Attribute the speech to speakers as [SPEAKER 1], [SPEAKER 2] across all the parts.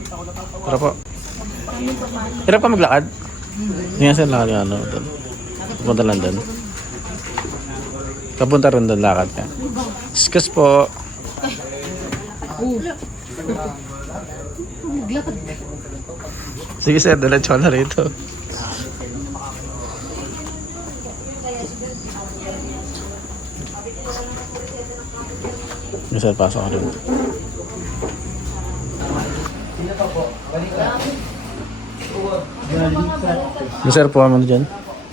[SPEAKER 1] Tara po. Hirap ka maglakad? Hindi nga sir, lakad yung ano. Doon. Pupunta lang doon. Kapunta rin doon, lakad ka. Excuse po. Sige sir, diretso na rito. Yes, sir, pasok ka rin. Yes, sir, po mo dyan.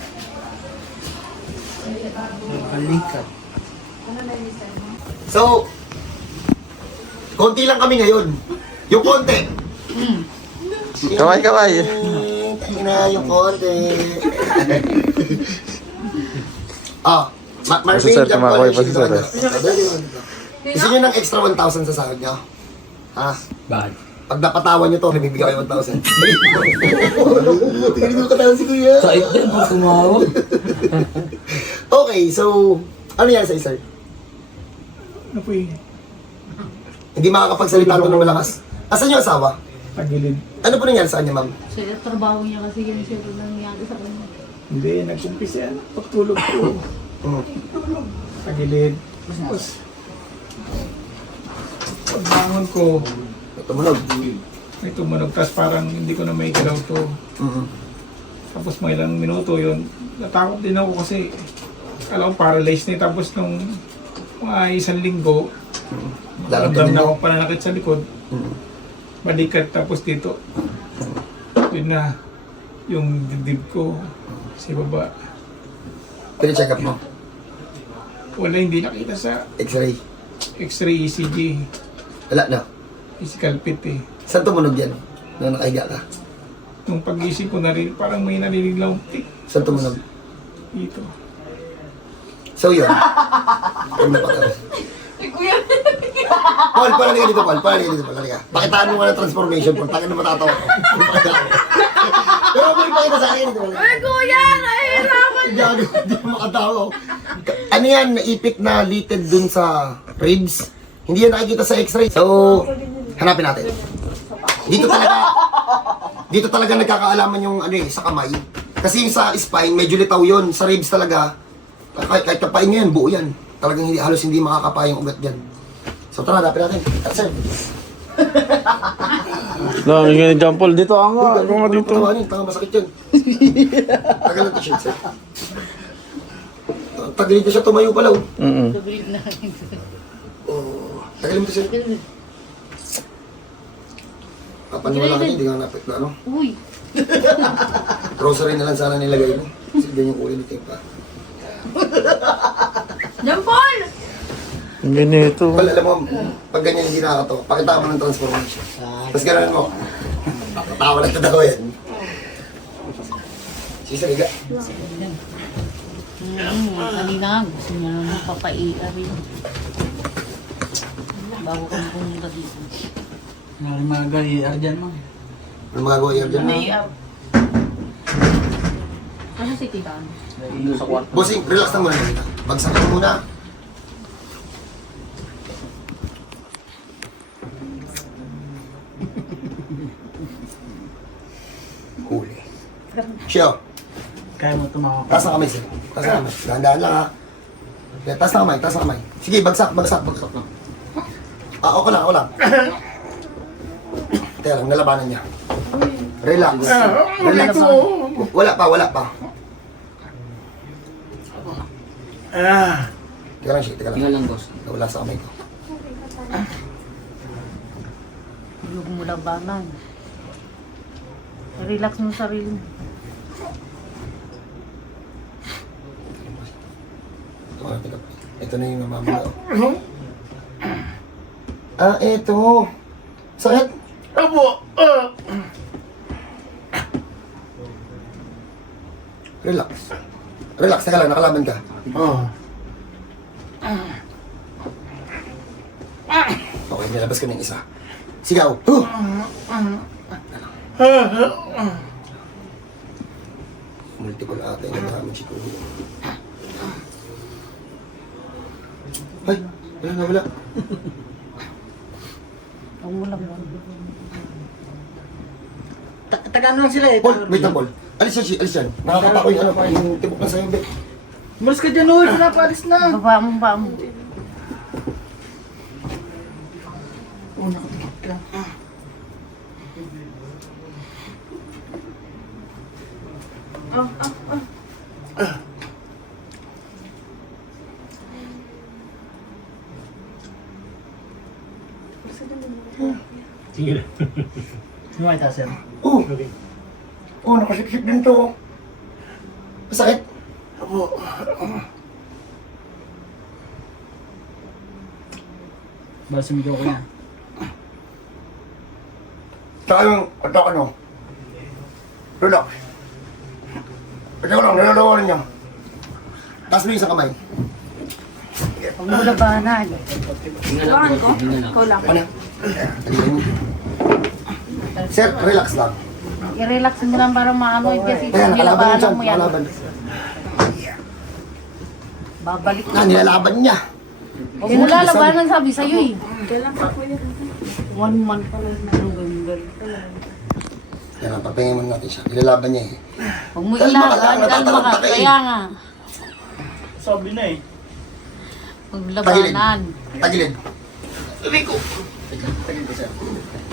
[SPEAKER 2] So, konti lang kami ngayon. Yung konti.
[SPEAKER 1] Kaway, kaway.
[SPEAKER 2] Na yung konti. Marvin,
[SPEAKER 1] Sir,
[SPEAKER 2] dyan po,
[SPEAKER 1] kumakoy pa si sir.
[SPEAKER 2] Gusto nyo ng extra 1,000 sa sahod nyo? Ha?
[SPEAKER 3] Bakit?
[SPEAKER 2] Pag napatawan nyo to, bibigyan kayo 1,000. Tingnan mo katawan si Kuya.
[SPEAKER 3] Sakit din pag tumawag.
[SPEAKER 2] Okay, so, ano yan sa sir?
[SPEAKER 4] Ano po yung
[SPEAKER 2] Hindi makakapagsalita ito ng malakas. Asan yung asawa?
[SPEAKER 4] tagilid?
[SPEAKER 2] Ano po nangyari sa kanya, ma'am?
[SPEAKER 5] Sir, trabaho niya kasi yan siya nangyari sa kanya.
[SPEAKER 4] Hindi, nagkumpisa yan. Pagtulog ko. Tagilid. Tapos, pagbangon ko,
[SPEAKER 2] Tumunog.
[SPEAKER 4] may tumunog. Tapos parang hindi ko na may galaw to. Tapos may ilang minuto yun. Natakot din ako kasi alam ko paralyzed na. Tapos nung mga isang linggo,
[SPEAKER 2] Lalagyan
[SPEAKER 4] ramdam na
[SPEAKER 2] mo.
[SPEAKER 4] akong pananakit sa likod. Balikat tapos dito. Yun na yung dibdib ko sa baba.
[SPEAKER 2] Pina-check up mo.
[SPEAKER 4] Wala, hindi nakita sa
[SPEAKER 2] X-ray.
[SPEAKER 4] X-ray ECG.
[SPEAKER 2] Wala na.
[SPEAKER 4] Physical fit eh.
[SPEAKER 2] Saan tumunog yan? Na nakahiga ka?
[SPEAKER 4] Nung pag-isip ko parang may narinig lang tik
[SPEAKER 2] Saan tumunog?
[SPEAKER 4] dito.
[SPEAKER 2] So yun. Ano na pa
[SPEAKER 5] Kuya!
[SPEAKER 2] Paul, palaliga dito, Paul. Palaliga dito, palaliga. Pakitaan mo nga ng transformation, Paul. Takin na matatawa ko. Pero Paul, pakita sa akin dito.
[SPEAKER 5] Ay, kuya! Nahihirapan!
[SPEAKER 2] Gago, hindi mo makatawa. Ano yan, naipit na litid dun sa ribs? Hindi yan nakikita sa x-ray. So, hanapin natin. Dito talaga nagkakaalaman yung ano sa kamay. Kasi yung sa spine, medyo litaw yun. Sa ribs talaga, kahit kapain nyo yan, buo yan. Talagang halos hindi makakapa yung ugat dyan. So tara, hanapin natin. At sir,
[SPEAKER 1] No, yung John Paul, dito ang nga. Ako nga dito.
[SPEAKER 2] Tanga masakit yun. Tagal ng t-shirt, sir. Tagal dito siya, tumayo pala.
[SPEAKER 5] Nabreed na rin.
[SPEAKER 2] Tagal mo to, sir. Papaniwala ka hindi nga napit na ano.
[SPEAKER 5] Uy!
[SPEAKER 2] Grocery na lang sana nilagay mo. Kasi ganyan yung ulit kayo pa.
[SPEAKER 5] John Paul!
[SPEAKER 1] Ang ganito.
[SPEAKER 2] Well, alam mo, pag ganyan hindi nakakatawa, pakita mo ng transformation. Tapos gano'n mo. Tawa lang tatawa yan. Sige, sir, higa.
[SPEAKER 5] Kanina, gusto niya naman papaiya rin. Bago kang pumunta dito.
[SPEAKER 3] Nari mga gayar dyan mo.
[SPEAKER 2] Ano magagawa yan dyan?
[SPEAKER 5] May ano si Titan?
[SPEAKER 3] Ilo sa kwarto.
[SPEAKER 2] Bossing, relax lang muna dito. Bagsakin mo muna. Huli. Siya.
[SPEAKER 3] Kaya mo tumawag.
[SPEAKER 2] Taas na kamay, sir. Taas na kamay. Dahan-dahan lang, ha. Okay, taas na kamay, taas na kamay. Sige, bagsak. Okay lang, okay lang. Teka lang, nalabanan niya. Relax. Relax. Wala pa. Teka lang, teka lang.
[SPEAKER 3] Tingnan lang, boss.
[SPEAKER 2] Nawala sa kamay ko.
[SPEAKER 5] Huwag mo labanan. Relax mo sarili mo.
[SPEAKER 2] Teka. Ito na yung namamala. Ito. Sakit? Relax. Relax, teka lang, nakalaban ka. Okay, nilabas ko na yung isa. Sigaw. Multiple ata yung nagamit si Kuya. Ay, wala.
[SPEAKER 5] Huwag mo lang.
[SPEAKER 3] Taga-ano lang sila eh.
[SPEAKER 2] Paul, wait lang, Paul. Alis yan, alis yan. Nakakapa ko yung ano pa, yung tibok na sa'yo, be.
[SPEAKER 3] Umalis ka dyan, Noel. Pinapalis na.
[SPEAKER 5] Baba mo.
[SPEAKER 3] Oh, nakatikit ka. Ano ay tayo, sir?
[SPEAKER 2] Oh, oh, nakasikip din to. Masakit?
[SPEAKER 3] Baka sumigaw ko na.
[SPEAKER 2] Tsaka yung, ano? Relax. Pwede ko lang, nilalawanan niya. Taas mo yung isang kamay.
[SPEAKER 5] Huwag mo labanan.
[SPEAKER 2] Ano? Sir, relax lang.
[SPEAKER 5] I-relax mo lang para maano kasi
[SPEAKER 2] Ayan, nakalaban
[SPEAKER 5] nilabanan
[SPEAKER 2] niya
[SPEAKER 5] mo yan.
[SPEAKER 2] nakalaban.
[SPEAKER 5] Babalik
[SPEAKER 2] Na, nilalaban niya.
[SPEAKER 5] Huwag mo lalabanan sabi sa'yo eh. Kailan pa po yan? 1 month pa lang November.
[SPEAKER 2] Yan ang papingin mo natin siya. Nilalaban niya eh.
[SPEAKER 5] Huwag mo
[SPEAKER 2] Kalma ka lang,
[SPEAKER 5] ilaban, kalma ka.
[SPEAKER 2] natataranta ka eh.
[SPEAKER 5] Kaya nga.
[SPEAKER 3] Sabi na eh.
[SPEAKER 5] Huwag
[SPEAKER 2] Tagilid.
[SPEAKER 5] labanan.
[SPEAKER 2] Tagilid. Rico. Tagilid ko sir.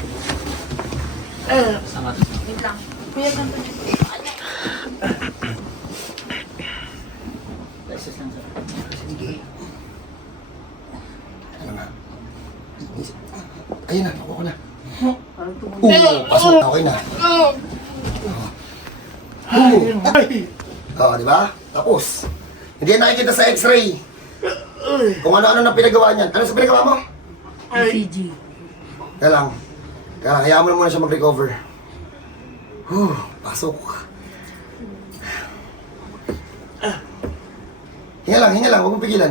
[SPEAKER 2] Ano na? Ayun na, nakuha ko na. Pasok na, okay na. Oo, di ba? Tapos. Hindi yan nakikita sa x-ray. Kung ano-ano na pinagawa niyan. Ano sa pinagawa mo?
[SPEAKER 5] ECG.
[SPEAKER 2] Kaya lang. Hayaan mo na muna siya mag-recover. Pasok. Hinga lang. Huwag mong pigilan.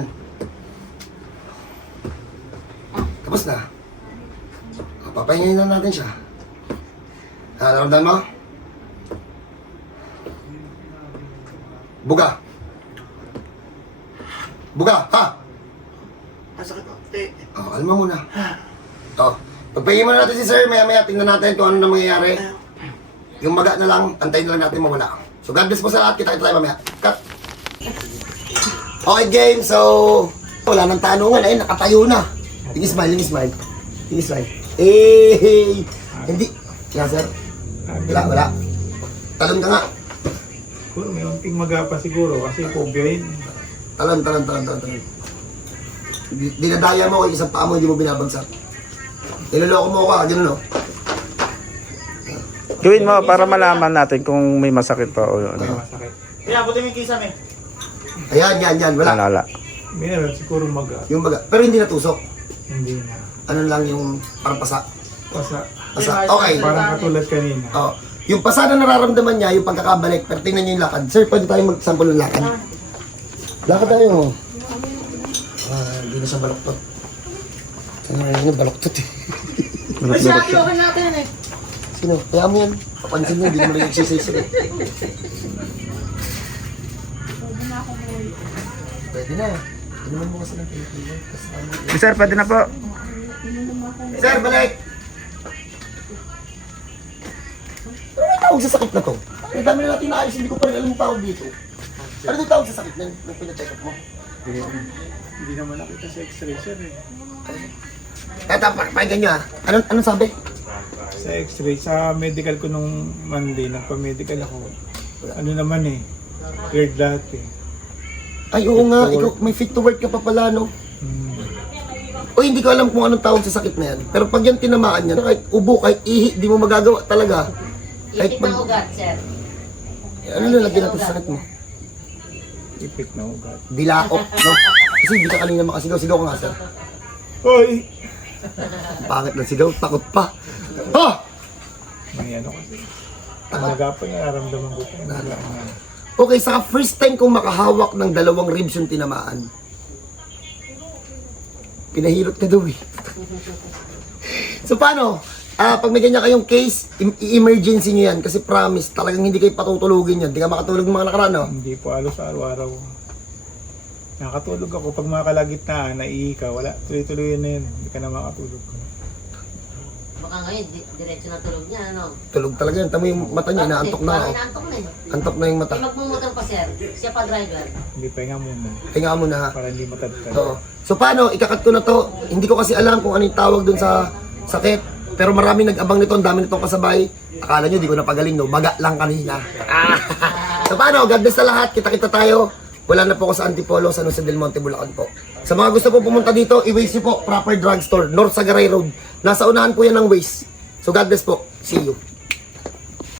[SPEAKER 2] Tapos na. Papahingin na natin siya. Naramdaman mo? Buga. Buga, ha?
[SPEAKER 3] Masakit ako.
[SPEAKER 2] Kalma muna. Pagpahingin muna natin si sir, maya-maya tingnan natin kung ano na mangyayari. Yung maga na lang, antayin na lang natin mawala. So God bless po sa lahat, kita tayo mamaya. Cut! Okay game, so wala nang tanungan, ayun, nakatayo na. Tingin smile. Hindi. Kaya sir, wala. Talon ka nga.
[SPEAKER 4] Siguro may unting magapa siguro kasi phobia yun.
[SPEAKER 2] Talon. Dinadaya mo kay isang paa mo, hindi mo binabagsak. Niloloko mo ka, gano'n no?
[SPEAKER 1] Gawin mo para malaman natin kung may masakit pa o ano.
[SPEAKER 4] Masakit.
[SPEAKER 3] Kaya, buti mo yung kisa mo.
[SPEAKER 2] Ayan, wala.
[SPEAKER 1] Wala.
[SPEAKER 4] Meron siguro maga.
[SPEAKER 2] Yung baga, pero hindi natusok.
[SPEAKER 4] Hindi na.
[SPEAKER 2] Ano lang yung parang pasa.
[SPEAKER 4] Pasa.
[SPEAKER 2] Okay.
[SPEAKER 4] Parang katulad kanina.
[SPEAKER 2] Oh, yung pasa na nararamdaman niya, yung pagkakabalik, pero tingnan niyo yung lakad. Sir, pwede tayo mag-sample ng lakad? Lakad tayo. Hindi na siya baloktot. Ano na yun, baloktot eh.
[SPEAKER 1] Balot-balot siya.
[SPEAKER 2] Sino? Kaya mo yan. Papansin niyo, hindi mo rin exercise eh. Pwede na. Inuman mo kasi ng Pilipino.
[SPEAKER 1] Sir, pwede na po.
[SPEAKER 2] Sir, balik! Ano may tawag sa sakit na to? Ang dami na natin naayos, hindi ko pa rin alam yung tawag dito. Ano yung tawag sa sakit na nung pina-check up mo?
[SPEAKER 4] Hindi naman nakita sa x-ray sir eh.
[SPEAKER 2] Eto, pakinggan nyo ha. Anong sabi?
[SPEAKER 4] Sa x-ray, sa medical ko nung Monday, nagpa-medical ako. Ano naman eh, cleared lahat eh.
[SPEAKER 2] Ay, oo nga, ikaw may fit to work ka pa pala, no? O hindi ko alam kung anong tawag sa sakit na yan. Pero pag yan tinamaan yan, kahit ubo, kahit ihi, di mo magagawa talaga. Kahit pag...
[SPEAKER 5] sir.
[SPEAKER 2] Ano nalagyan natin sa sakit mo?
[SPEAKER 4] Ipik na ugat.
[SPEAKER 2] Bilaok, no? Kasi hindi ka kanina makasigaw-sigaw ka nga, sir.
[SPEAKER 4] Hoy!
[SPEAKER 2] Pangit na sigaw, takot pa. Oh!
[SPEAKER 4] May ano kasi. Talaga pa nararamdaman ko pa.
[SPEAKER 2] Okay, saka first time kong makahawak ng 2 ribs yung tinamaan. Pinahilot na daw eh. So paano? Pag may ganyan kayong case, i-emergency nyo yan. Kasi promise, talagang hindi kayo patutulugin yan. Hindi ka makatulog ng mga nakaraan, no?
[SPEAKER 4] Hindi po alos araw-araw. Nakatulog ako pag mga kalagitnaan, naihi ka, wala, tuloy-tuloy na yun. Hindi ka na makatulog.
[SPEAKER 6] baka ngayon, diretso na tulog niya, ano?
[SPEAKER 2] Tulog talaga yan. Tamo yung mata niya, inaantok na.
[SPEAKER 6] Parang
[SPEAKER 2] Oh.
[SPEAKER 6] inaantok na eh.
[SPEAKER 2] Antok na yung mata.
[SPEAKER 6] May magmumotor pa, sir. Siya pa driver.
[SPEAKER 4] Hindi, pahinga muna.
[SPEAKER 2] Hinga mo na ha.
[SPEAKER 4] Para hindi matagtag.
[SPEAKER 2] Oo. So paano, ikakat ko na to. Hindi ko kasi alam kung ano yung tawag dun sa sakit. Pero marami nag-abang nito, ang dami nitong kasabay. Akala nyo, di ko napagaling, no? Baga lang kanina. So paano, God bless sa lahat. Kita-kita tayo. Wala na po ako sa Antipolo, San Jose del Monte, Bulacan po. Sa mga gusto po pumunta dito, i-Waze po, Proper Drugstore, North Sagaray Road. Nasa unahan po yan ng Waze. So God bless po. See you.